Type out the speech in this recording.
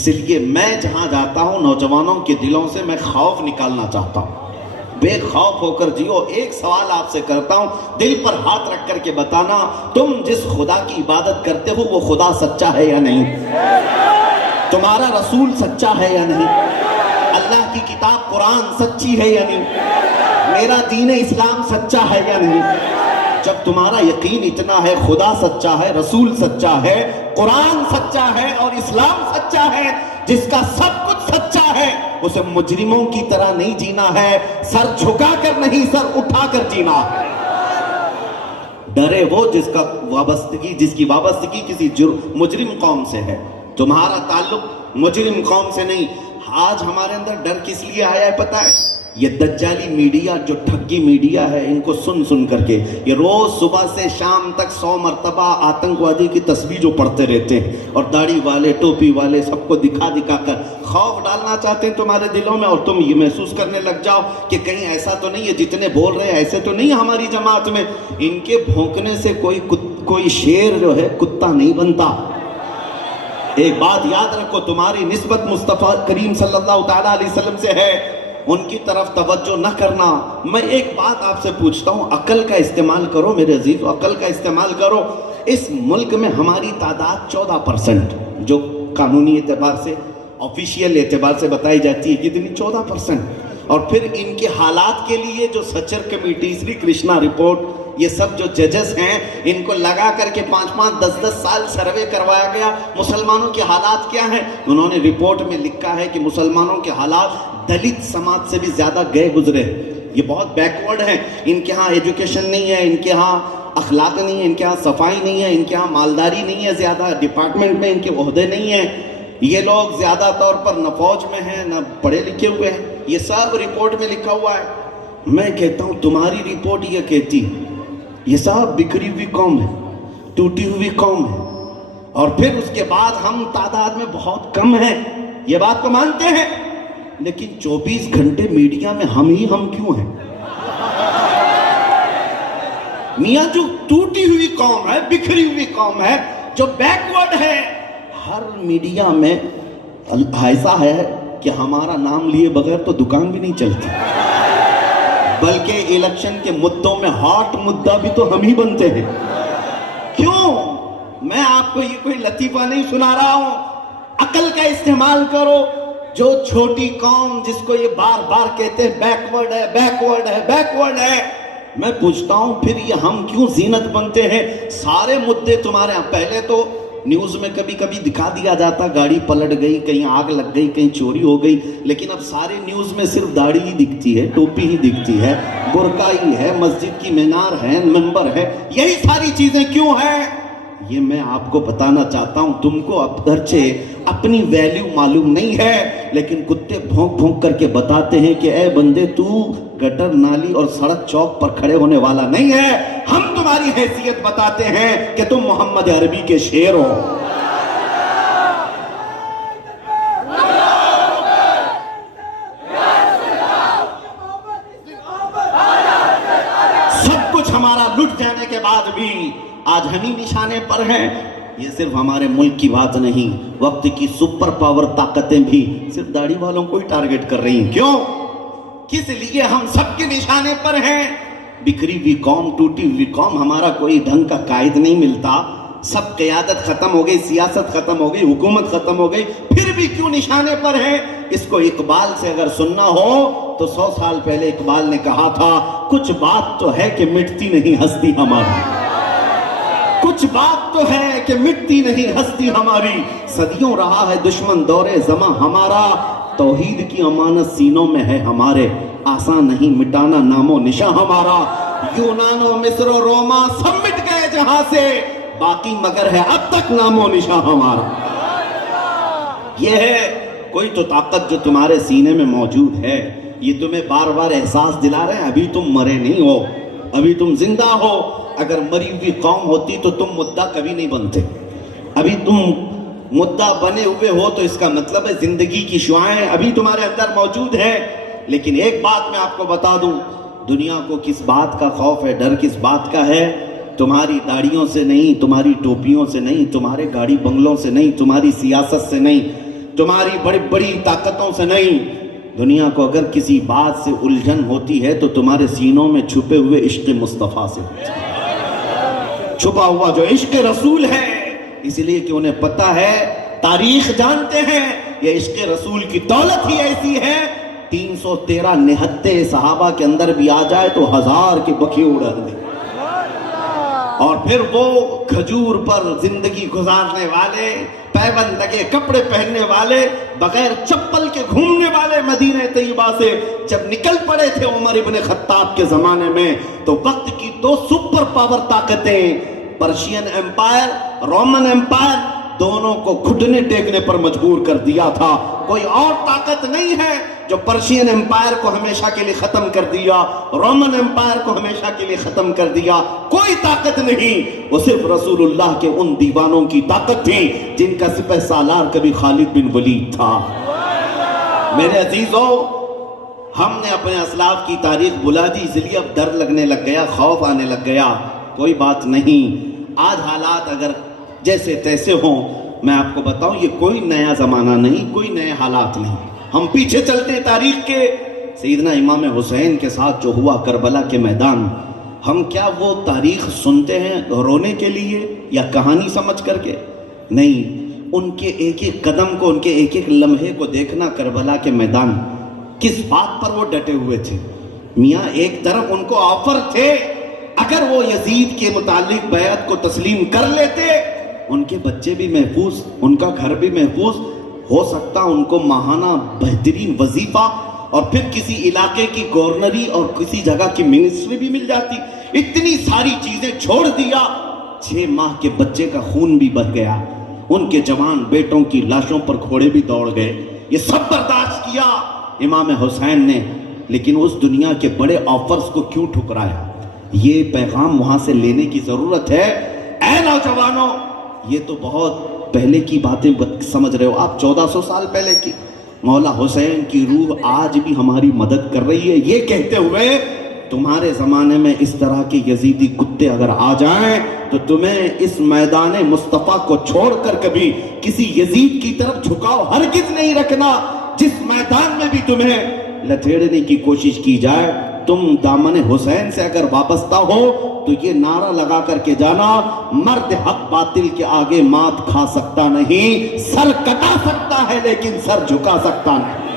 اس لیے میں جہاں جاتا ہوں نوجوانوں کے دلوں سے میں خوف نکالنا چاہتا ہوں، بے خوف ہو کر جیو۔ ایک سوال آپ سے کرتا ہوں، دل پر ہاتھ رکھ کر کے بتانا، تم جس خدا کی عبادت کرتے ہو وہ خدا سچا ہے یا نہیں؟ تمہارا رسول سچا ہے یا نہیں؟ اللہ کی کتاب قرآن سچی ہے یا نہیں؟ میرا دین اسلام سچا ہے یا نہیں؟ جب تمہارا یقین اتنا ہے، خدا سچا ہے، رسول سچا ہے، قرآن سچا ہے اور اسلام سچا ہے، جس کا سب کچھ سچا ہے، اسے مجرموں کی طرح نہیں جینا ہے، سر جھکا کر نہیں، سر اٹھا کر جینا ہے۔ ڈرے وہ جس کی وابستگی کسی مجرم قوم سے ہے۔ تمہارا تعلق مجرم قوم سے نہیں۔ آج ہمارے اندر ڈر کس لیے آیا ہے پتہ ہے؟ یہ دجالی میڈیا، جو ٹھگی میڈیا ہے، ان کو سن کر کے یہ روز صبح سے شام تک 100 مرتبہ آتنکوادی کی تصویر جو پڑھتے رہتے ہیں، اور داڑھی والے ٹوپی والے سب کو دکھا کر خوف ڈالنا چاہتے ہیں تمہارے دلوں میں، اور تم یہ محسوس کرنے لگ جاؤ کہ کہیں ایسا تو نہیں ہے جتنے بول رہے ہیں ایسے تو نہیں ہماری جماعت میں۔ ان کے بھونکنے سے کوئی شیر جو ہے کتا نہیں بنتا۔ ایک بات یاد رکھو، تمہاری نسبت مصطفیٰ کریم صلی اللہ تعالیٰ علیہ وسلم سے ہے، ان کی طرف توجہ نہ کرنا۔ میں ایک بات آپ سے پوچھتا ہوں، عقل کا استعمال کرو میرے عزیز، عقل کا استعمال کرو۔ اس ملک میں ہماری تعداد 14%، جو قانونی اعتبار سے، آفیشیل اعتبار سے بتائی جاتی ہے، کتنی؟ 14%۔ اور پھر ان کے حالات کے لیے جو سچر کمیٹی، سری کرشنا رپورٹ، یہ سب جو ججز ہیں، ان کو لگا کر کے 5-5 10-10 سال سروے کروایا گیا، مسلمانوں کے حالات کیا ہیں؟ انہوں نے رپورٹ میں لکھا ہے کہ مسلمانوں کے حالات دلت سماج سے بھی زیادہ گئے گزرے۔ یہ بہت بیکورڈ ہیں، ان کے ہاں ایجوکیشن نہیں ہے، ان کے ہاں اخلاق نہیں ہے، ان کے ہاں صفائی نہیں ہے، ان کے ہاں مالداری نہیں ہے، زیادہ ڈپارٹمنٹ میں ان کے عہدے نہیں ہیں، یہ لوگ زیادہ طور پر نہ فوج میں ہیں نہ پڑھے لکھے ہوئے ہیں، یہ سب رپورٹ میں لکھا ہوا ہے۔ میں کہتا ہوں تمہاری رپورٹ یہ کہتی ہے یہ سب بکھری ہوئی قوم ہے، ٹوٹی ہوئی قوم ہے، اور پھر اس کے بعد ہم تعداد میں بہت کم ہیں، یہ بات تو مانتے ہیں، لیکن 24 گھنٹے میڈیا میں ہم کیوں ہیں؟ میاں جو ٹوٹی ہوئی قوم ہے، بکھری ہوئی قوم ہے، جو بیکورڈ ہے، ہر میڈیا میں ایسا ہے کہ ہمارا نام لیے بغیر تو دکان بھی نہیں چلتی، بلکہ الیکشن کے مدوں میں ہاٹ مدہ بھی تو ہم ہی بنتے ہیں۔ کیوں؟ میں آپ کو یہ کوئی لطیفہ نہیں سنا رہا ہوں، عقل کا استعمال کرو۔ جو چھوٹی قوم جس کو یہ بار بار کہتے ہیں بیکورڈ ہے، بیکورڈ ہے، بیکورڈ ہے، میں پوچھتا ہوں پھر یہ ہم کیوں زینت بنتے ہیں؟ سارے مدے تمہارے ہاں، پہلے تو نیوز میں کبھی کبھی دکھا دیا جاتا، گاڑی پلٹ گئی، کہیں آگ لگ گئی، کہیں چوری ہو گئی، لیکن اب سارے نیوز میں صرف داڑھی ہی دکھتی ہے، ٹوپی ہی دکھتی ہے، برقع ہی ہے، مسجد کی مینار ہے، منبر ہے، یہی ساری چیزیں کیوں ہیں؟ یہ میں آپ کو بتانا چاہتا ہوں، تم کو اگرچہ اپنی ویلیو معلوم نہیں ہے، لیکن کتے بھونک بھونک کر کے بتاتے ہیں کہ اے بندے تو گٹر نالی اور سڑک چوک پر کھڑے ہونے والا نہیں ہے، ہم تمہاری حیثیت بتاتے ہیں کہ تم محمد عربی کے شیر ہو۔ سب کچھ ہمارا لٹ جانے کے بعد بھی آج ہم ہی نشانے پر ہیں۔ یہ صرف ہمارے ملک کی بات نہیں، وقت کی سپر پاور طاقتیں بھی صرف داڑھی والوں کو ہی ٹارگٹ کر رہی ہیں۔ کیوں؟ کس لیے ہم سب کے نشانے پر ہیں؟ بکھری ہوئی قوم، ٹوٹی ہوئی قوم، ہمارا کوئی ڈھنگ کا قائد نہیں ملتا، سب قیادت ختم ہو گئی، سیاست ختم ہو گئی، حکومت ختم ہو گئی، پھر بھی کیوں نشانے پر ہیں؟ اس کو اقبال سے اگر سننا ہو تو 100 سال پہلے اقبال نے کہا تھا، کچھ بات تو ہے کہ مٹتی نہیں ہستی ہماری، کچھ بات تو ہے کہ مٹتی نہیں ہستی ہماری، صدیوں رہا ہے دشمن دور زماں ہمارا، توحید کی امانت سینوں میں ہے ہمارے، آسان نہیں مٹانا نام و نشاں ہمارا، یونان و مصر و روما سب مٹ گئے جہاں سے، باقی مگر ہے اب تک نام و نشاں ہمارا۔ یہ ہے کوئی تو طاقت جو تمہارے سینے میں موجود ہے، یہ تمہیں بار بار احساس دلا رہے ہیں ابھی تم مرے نہیں ہو، ابھی تم زندہ ہو۔ اگر مری ہوئی قوم ہوتی تو تم مدعا کبھی نہیں بنتے، ابھی تم مدعا بنے ہوئے ہو تو اس کا مطلب ہے زندگی کی شعاعیں ابھی تمہارے اندر موجود ہے۔ لیکن ایک بات میں آپ کو بتا دوں، دنیا کو کس بات کا خوف ہے، ڈر کس بات کا ہے؟ تمہاری داڑھیوں سے نہیں، تمہاری ٹوپیوں سے نہیں، تمہارے گاڑی بنگلوں سے نہیں، تمہاری سیاست سے نہیں، تمہاری بڑی بڑی طاقتوں سے نہیں. دنیا کو اگر کسی بات سے الجھن ہوتی ہے تو تمہارے سینوں میں چھپے ہوئے عشق مصطفیٰ سے ہوتی ہے. چھپا ہوا جو عشق رسول ہے، اس لیے کہ انہیں پتا ہے، تاریخ جانتے ہیں، یہ عشق رسول کی دولت ہی ایسی ہے. 313 نہتے صحابہ کے اندر بھی آ جائے تو 1000 کے بکھی اڑا دے. اور پھر وہ کھجور پر زندگی گزارنے والے، پیبند لگے کپڑے پہننے والے، بغیر چپل کے گھومنے والے مدینہ طیبہ سے جب نکل پڑے تھے عمر ابن خطاب کے زمانے میں، تو وقت کی 2 سپر پاور طاقتیں، پرشین ایمپائر، رومن ایمپائر، دونوں کو گھٹنے ٹیکنے پر مجبور کر دیا تھا. کوئی اور طاقت نہیں ہے جو پرشین ایمپائر کو ہمیشہ کے لیے ختم کر دیا، رومن ایمپائر کو ہمیشہ کے لیے ختم کر دیا. کوئی طاقت نہیں، وہ صرف رسول اللہ کے ان دیوانوں کی طاقت تھی جن کا سپہ سالار کبھی خالد بن ولید تھا. میرے عزیزو، ہم نے اپنے اسلاف کی تاریخ بلا دی، اس لیے اب ڈر لگنے لگ گیا، خوف آنے لگ گیا. کوئی بات نہیں، آج حالات اگر جیسے تیسے ہوں، میں آپ کو بتاؤں یہ کوئی نیا زمانہ نہیں، کوئی نئے حالات نہیں. ہم پیچھے چلتے تاریخ کے، سیدنا امام حسین کے ساتھ جو ہوا کربلا کے میدان، ہم کیا وہ تاریخ سنتے ہیں رونے کے لیے یا کہانی سمجھ کر کے؟ نہیں، ان کے ایک ایک قدم کو، ان کے ایک ایک لمحے کو دیکھنا. کربلا کے میدان کس بات پر وہ ڈٹے ہوئے تھے. میاں ایک طرف ان کو آفر تھے، اگر وہ یزید کے متعلق بیعت کو تسلیم کر لیتے، ان کے بچے بھی محفوظ، ان کا گھر بھی محفوظ، ہو سکتا ان کو ماہانہ بہترین وظیفہ اور پھر کسی علاقے کی گورنری اور کسی جگہ کی منسٹری بھی مل جاتی. اتنی ساری چیزیں چھوڑ دیا. 6 ماہ کے بچے کا خون بھی بہہ گیا، ان کے جوان بیٹوں کی لاشوں پر گھوڑے بھی دوڑ گئے. یہ سب برداشت کیا امام حسین نے، لیکن اس دنیا کے بڑے آفرز کو کیوں ٹھکرایا؟ یہ پیغام وہاں سے لینے کی ضرورت ہے. اے نوجوانوں، یہ تو بہت پہلے کی باتیں سمجھ رہے ہو آپ، 1400 سال پہلے کی. مولا حسین کی روح آج بھی ہماری مدد کر رہی ہے. یہ کہتے ہوئے تمہارے زمانے میں اس طرح کے یزیدی کتے اگر آ جائیں تو تمہیں اس میدان مصطفیٰ کو چھوڑ کر کبھی کسی یزید کی طرف جھکاؤ ہرگز نہیں رکھنا. جس میدان میں بھی تمہیں لتھیڑنے کی کوشش کی جائے، تم دامن حسین سے اگر وابستہ ہو تو یہ نعرہ لگا کر کے جانا، مرد حق باطل کے آگے مات کھا سکتا نہیں، سر کٹا سکتا ہے لیکن سر جھکا سکتا نہیں.